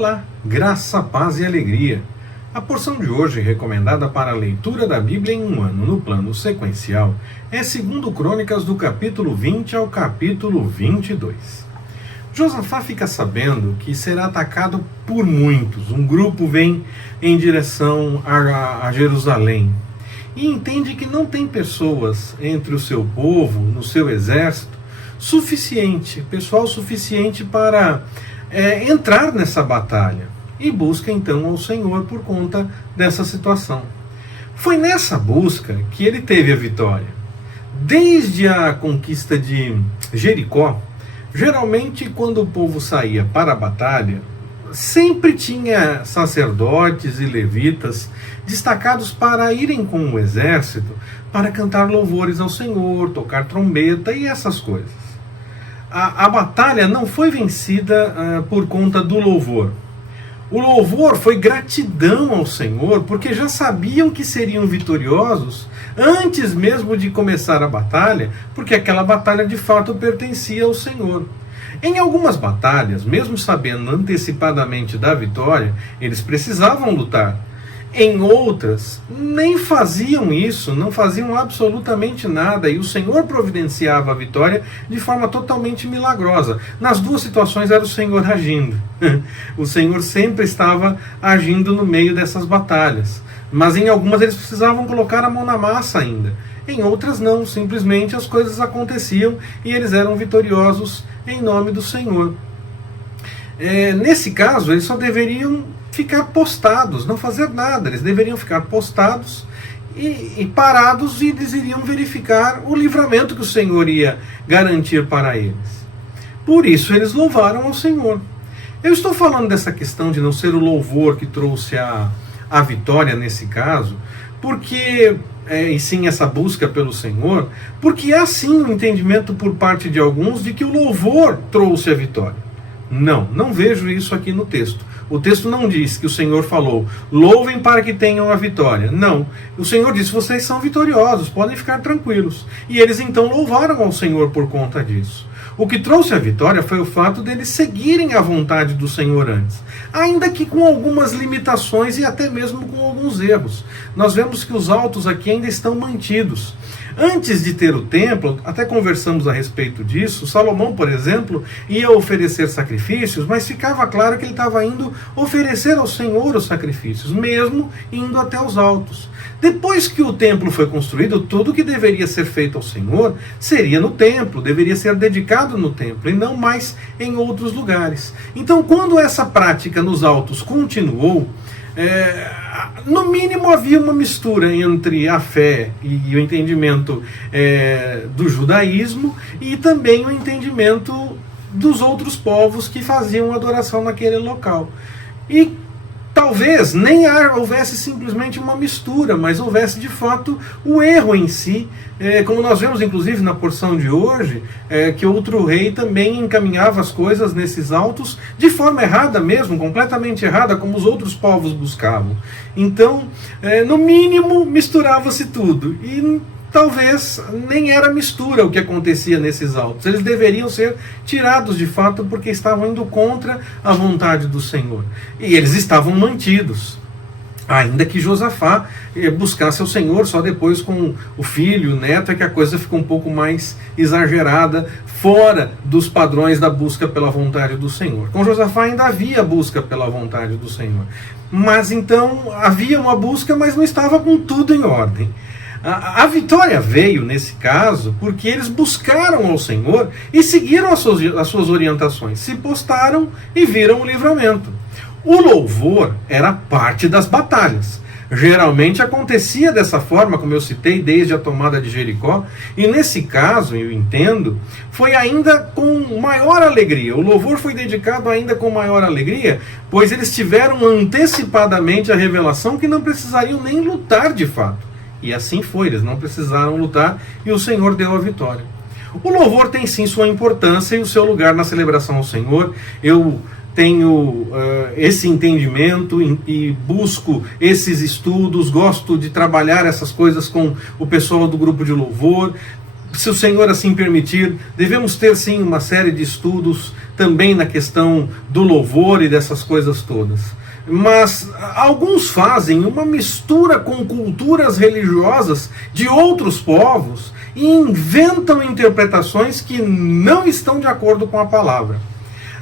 Olá, graça, paz e alegria. A porção de hoje, recomendada para a leitura da Bíblia em um ano no plano sequencial, é 2 Crônicas do capítulo 20 ao capítulo 22. Josafá fica sabendo que será atacado por muitos. Um grupo vem em direção a Jerusalém e entende que não tem pessoas entre o seu povo, no seu exército, pessoal suficiente para entrar nessa batalha, e busca então ao Senhor por conta dessa situação. Foi nessa busca que ele teve a vitória. Desde a conquista de Jericó, geralmente quando o povo saía para a batalha, sempre tinha sacerdotes e levitas destacados para irem com o exército para cantar louvores ao Senhor, tocar trombeta e essas coisas. A batalha não foi vencida por conta do louvor. O louvor foi gratidão ao Senhor, porque já sabiam que seriam vitoriosos antes mesmo de começar a batalha, porque aquela batalha de fato pertencia ao Senhor. Em algumas batalhas, mesmo sabendo antecipadamente da vitória, eles precisavam lutar. Em outras, nem faziam isso, não faziam absolutamente nada, e o Senhor providenciava a vitória de forma totalmente milagrosa. Nas duas situações era o Senhor agindo. O Senhor sempre estava agindo no meio dessas batalhas. Mas em algumas eles precisavam colocar a mão na massa ainda. Em outras não, simplesmente as coisas aconteciam e eles eram vitoriosos em nome do Senhor. Nesse caso, eles só deveriam ficar postados, não fazer nada. Eles deveriam ficar postados e parados, e eles iriam verificar o livramento que o Senhor ia garantir para eles. Por isso eles louvaram ao Senhor. Eu estou falando dessa questão de não ser o louvor que trouxe a vitória nesse caso, porque e sim essa busca pelo Senhor, porque há sim um entendimento por parte de alguns de que o louvor trouxe a vitória. Não vejo isso aqui no texto. O texto não diz que o Senhor falou, louvem para que tenham a vitória. Não, o Senhor disse, vocês são vitoriosos, podem ficar tranquilos. E eles então louvaram ao Senhor por conta disso. O que trouxe a vitória foi o fato deles seguirem a vontade do Senhor antes, ainda que com algumas limitações e até mesmo com alguns erros. Nós vemos que os altos aqui ainda estão mantidos. Antes de ter o templo, até conversamos a respeito disso, Salomão, por exemplo, ia oferecer sacrifícios, mas ficava claro que ele estava indo oferecer ao Senhor os sacrifícios, mesmo indo até os altos. Depois que o templo foi construído, tudo que deveria ser feito ao Senhor seria no templo, deveria ser dedicado no templo e não mais em outros lugares. Então, quando essa prática nos altos continuou, no mínimo havia uma mistura entre a fé e o entendimento do judaísmo e também o entendimento dos outros povos que faziam adoração naquele local. E talvez nem houvesse simplesmente uma mistura, mas houvesse de fato o erro em si, como nós vemos inclusive na porção de hoje, que outro rei também encaminhava as coisas nesses altos de forma errada mesmo, completamente errada, como os outros povos buscavam. Então, no mínimo, misturava-se tudo. E talvez nem era mistura o que acontecia nesses altos. Eles deveriam ser tirados de fato porque estavam indo contra a vontade do Senhor. E eles estavam mantidos. Ainda que Josafá buscasse ao Senhor só depois com o filho, o neto, é que a coisa ficou um pouco mais exagerada, fora dos padrões da busca pela vontade do Senhor. Com Josafá ainda havia busca pela vontade do Senhor. Mas então havia uma busca, mas não estava com tudo em ordem. A vitória veio, nesse caso, porque eles buscaram ao Senhor e seguiram as suas orientações, se postaram e viram o livramento. O louvor era parte das batalhas. Geralmente acontecia dessa forma, como eu citei, desde a tomada de Jericó, e nesse caso, eu entendo, foi ainda com maior alegria. O louvor foi dedicado ainda com maior alegria, pois eles tiveram antecipadamente a revelação que não precisariam nem lutar de fato. E assim foi, eles não precisaram lutar e o Senhor deu a vitória. O louvor tem sim sua importância e o seu lugar na celebração ao Senhor. Eu tenho esse entendimento e busco esses estudos, gosto de trabalhar essas coisas com o pessoal do grupo de louvor. se o Senhor assim permitir, devemos ter sim uma série de estudos também na questão do louvor e dessas coisas todas. Mas alguns fazem uma mistura com culturas religiosas de outros povos e inventam interpretações que não estão de acordo com a palavra.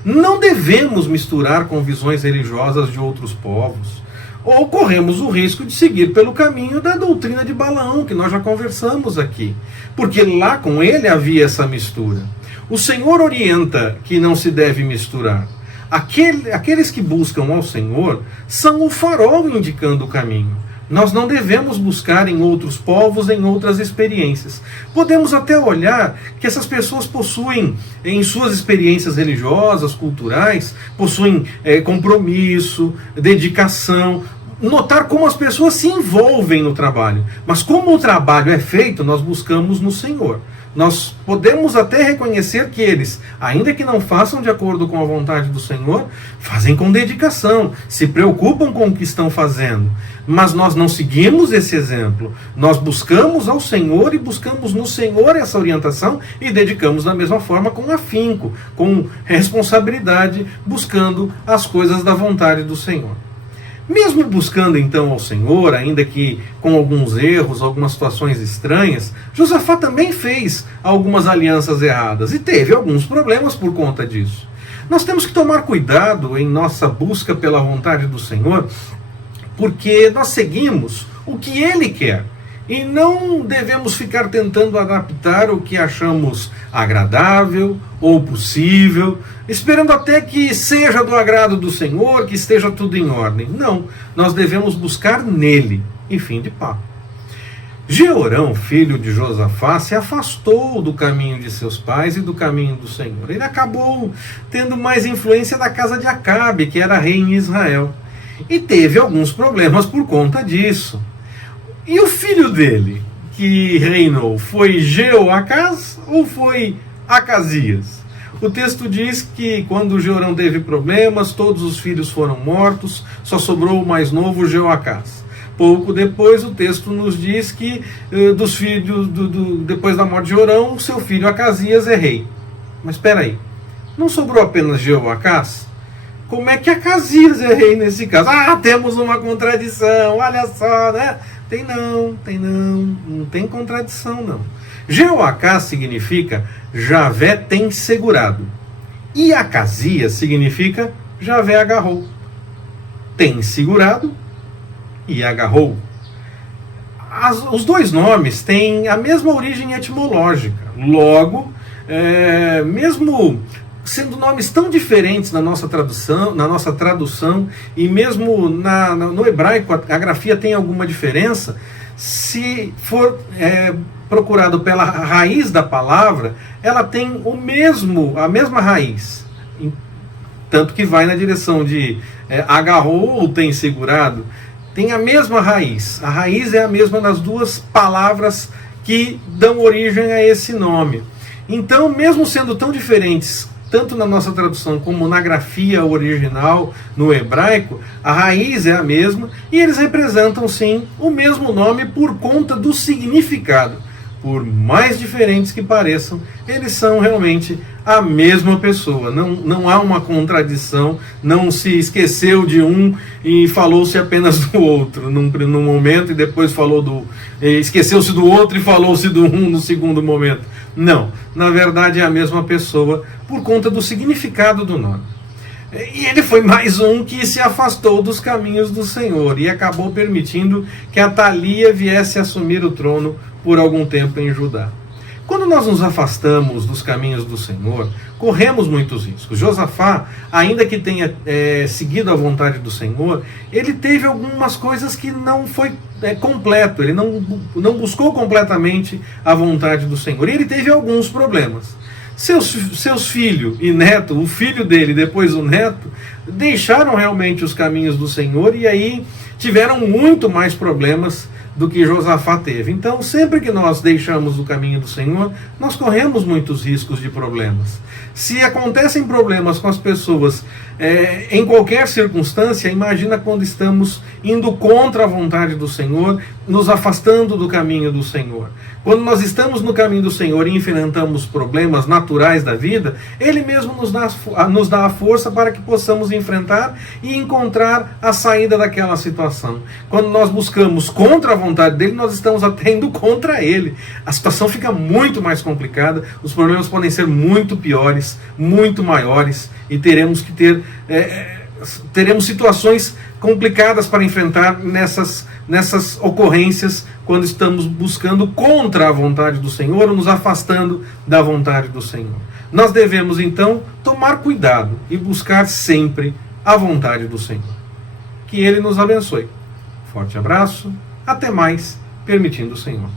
Não devemos misturar com visões religiosas de outros povos, ou corremos o risco de seguir pelo caminho da doutrina de Balaão, que nós já conversamos aqui, porque lá com ele havia essa mistura. O Senhor orienta que não se deve misturar. Aqueles que buscam ao Senhor são o farol indicando o caminho. Nós não devemos buscar em outros povos, em outras experiências. Podemos até olhar que essas pessoas possuem, em suas experiências religiosas, culturais, possuem compromisso, dedicação, notar como as pessoas se envolvem no trabalho. Mas como o trabalho é feito, nós buscamos no Senhor. Nós podemos até reconhecer que eles, ainda que não façam de acordo com a vontade do Senhor, fazem com dedicação, se preocupam com o que estão fazendo. Mas nós não seguimos esse exemplo. Nós buscamos ao Senhor e buscamos no Senhor essa orientação e dedicamos da mesma forma com afinco, com responsabilidade, buscando as coisas da vontade do Senhor. Mesmo buscando então ao Senhor, ainda que com alguns erros, algumas situações estranhas, Josafá também fez algumas alianças erradas e teve alguns problemas por conta disso. Nós temos que tomar cuidado em nossa busca pela vontade do Senhor, porque nós seguimos o que Ele quer. E não devemos ficar tentando adaptar o que achamos agradável ou possível, esperando até que seja do agrado do Senhor, que esteja tudo em ordem. Não, nós devemos buscar nele. E fim de papo. Jeorão, filho de Josafá, se afastou do caminho de seus pais e do caminho do Senhor. Ele acabou tendo mais influência da casa de Acabe, que era rei em Israel. E teve alguns problemas por conta disso. E o filho dele, que reinou, foi Jeoacás ou foi Acasias? O texto diz que quando Jeorão teve problemas, todos os filhos foram mortos, só sobrou o mais novo, Jeoacás. Pouco depois, o texto nos diz que dos filhos, depois da morte de Jeorão, seu filho Acasias é rei. Mas espera aí, não sobrou apenas Jeoacás? Como é que Acasias é rei nesse caso? Temos uma contradição, olha só, né? Não tem contradição não. Jeoacás significa Javé tem segurado. E Acasias significa Javé agarrou. Tem segurado e agarrou. Os dois nomes têm a mesma origem etimológica. Logo, mesmo sendo nomes tão diferentes na nossa tradução e mesmo no hebraico a grafia tem alguma diferença, se for procurado pela raiz da palavra, ela tem a mesma raiz, tanto que vai na direção de agarrou ou tem segurado, tem a mesma raiz. A raiz é a mesma nas duas palavras que dão origem a esse nome. Então, mesmo sendo tão diferentes, tanto na nossa tradução como na grafia original, no hebraico, a raiz é a mesma e eles representam sim o mesmo nome por conta do significado. Por mais diferentes que pareçam, eles são realmente a mesma pessoa. Não há uma contradição, não se esqueceu de um e falou-se apenas do outro num momento e depois esqueceu-se do outro e falou-se do um no segundo momento. Não, na verdade é a mesma pessoa por conta do significado do nome. E ele foi mais um que se afastou dos caminhos do Senhor e acabou permitindo que Atalia viesse assumir o trono por algum tempo em Judá. Quando nós nos afastamos dos caminhos do Senhor, corremos muitos riscos. Josafá, ainda que tenha seguido a vontade do Senhor, ele teve algumas coisas que não foi completo, ele não buscou completamente a vontade do Senhor. E ele teve alguns problemas. Seus filhos e neto, o filho dele, depois o neto, deixaram realmente os caminhos do Senhor e aí tiveram muito mais problemas do que Josafá teve. Então, sempre que nós deixamos o caminho do Senhor, nós corremos muitos riscos de problemas. Se acontecem problemas com as pessoas em qualquer circunstância, imagina quando estamos indo contra a vontade do Senhor, nos afastando do caminho do Senhor. Quando nós estamos no caminho do Senhor e enfrentamos problemas naturais da vida, Ele mesmo nos dá a força para que possamos enfrentar e encontrar a saída daquela situação. Quando nós buscamos contra a vontade dEle, nós estamos até indo contra Ele. A situação fica muito mais complicada, os problemas podem ser muito piores, muito maiores, e teremos situações complicadas para enfrentar nessas ocorrências, quando estamos buscando contra a vontade do Senhor ou nos afastando da vontade do Senhor. Nós devemos então tomar cuidado e buscar sempre a vontade do Senhor. Que Ele nos abençoe. Forte abraço, até mais, permitindo o Senhor.